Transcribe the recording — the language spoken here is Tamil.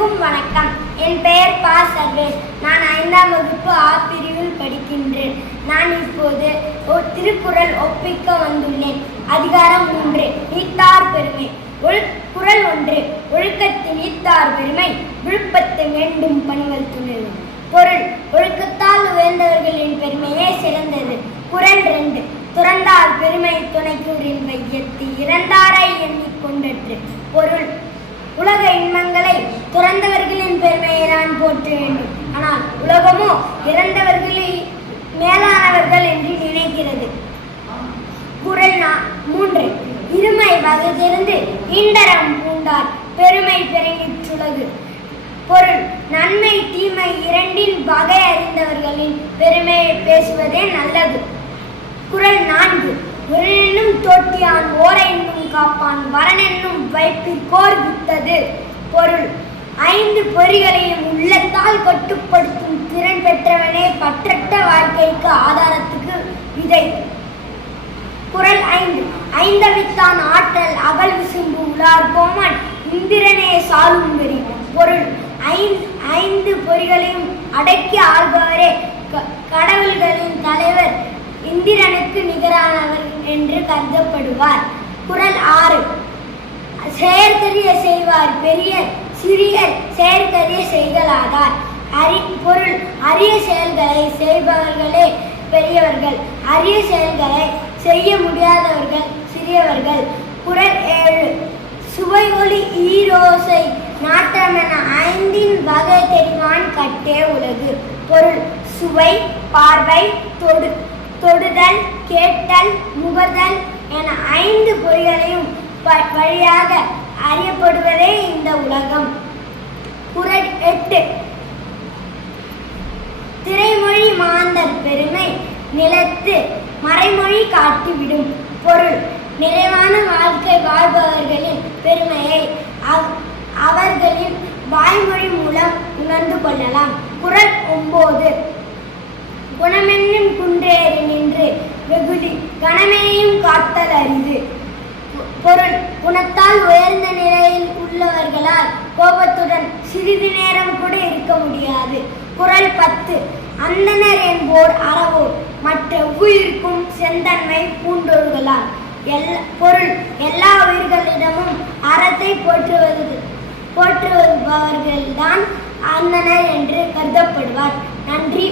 அனைவருக்கும் வணக்கம். என் பெயர் பா. சர்வேஷ். நான் 5ஆம் வகுப்பு ஆ பிரிவில் படிக்கின்றேன். நான் இப்போது திருக்குறள் ஒப்பிக்க வந்துள்ளேன். அதிகாரம் 3, நீத்தார் பெருமை. குறள் 1, ஒழுக்கத்தின் ஈத்தார் பெருமை விழுப்பத்தை வேண்டும் பணிகள் துணிவு. பொருள்: ஒழுக்கத்தால் உயர்ந்தவர்களின் பெருமையே சிறந்தது. குறள் 2, துறந்தார் பெருமை துணைக்கூறின் வையத்து இறந்தாரை எண்ணிக்கொண்டற்று. பொருள்: உலக இன்பங்களை துறந்தவர்களின் பெருமையை நான் போற்ற வேண்டும். ஆனால் உலகமோ இறந்தவர்களை மேலானவர்கள் என்று நினைக்கிறது. குறள் 3, இருமை வகை தெரிந்து ஈண்டரம் பூண்டார் பெருமை பெருங்கிற்றுலகு. பொருள்: நன்மை தீமை இரண்டின் வகை அறிந்தவர்களின் பெருமையை பேசுவதே நல்லது. குறள் 4, ஒரென்னும் தோட்டியான் ஓரென்னும் காப்பான் வரனென்னும் வைப்பிற்கோர் வித்தது. பொருள்: 5 பொறிகளையும் உள்ளத்தால் கட்டுப்படுத்தும் திறன் பெற்றவனே பற்றற்ற வாழ்க்கைக்கு ஆதாரத்துக்கு விதை. குறள் 5, ஐந்தவித்தான் ஆற்றல் அகல் விசும்பு உலார் கோமான் இந்திரனே சாலும் வெறி. பொருள்: 5 பொறிகளையும் அடக்கி ஆள்பவரே கடவுள்களின் தலைவர், இந்திரனுக்கு நிகரானவர் என்று கருதப்படுவார். குறள் 6, செயற்கரிய செய்வார் பெரியர் சிறியர் செயற்கரிய செய்தலாகார். பொருள்: அரிய செயல்களை செய்பவர்களே பெரியவர்கள், அரிய செயல்களை செய்ய முடியாதவர்கள் சிறியவர்கள். குறள் 7, சுவை ஒளி ஈரோசை நாற்றமென 5 வகை தெரிவான் கட்டே உலகு. பொருள்: சுவை, பார்வை, தொடுதல், கேட்டல், முகர்தல் என 5 பொறிகளையும் வழியாக அறியப்படுவதே இந்த உலகம். குறள் 8, திரைமொழி மாந்தர் பெருமை நிலத்து மறைமொழி காட்டிவிடும். பொருள்: நிறைவான வாழ்க்கை வாழ்பவர்களின் பெருமையை அவர்களின் வாய்மொழி மூலம் உணர்ந்து கொள்ளலாம். குறள் 9, குணமென்னும் குன்றேறி நின்று வெகுளி கணமேயும் காத்தல் அரிது. பொருள்: குணத்தால் உயர்ந்த நிலையில் உள்ளவர்களால் கோபத்துடன் சிறிது நேரம் கூட இருக்க முடியாது. குறள் 10, அந்தணர் என்போர் அறவோர் மற்ற உயிருக்கும் செந்தன்மை பூண்டோர்களால். பொருள்: எல்லா உயிர்களிடமும் அறத்தை போற்றுபவர்கள்தான் அந்தணர் என்று கருதப்படுவார். நன்றி.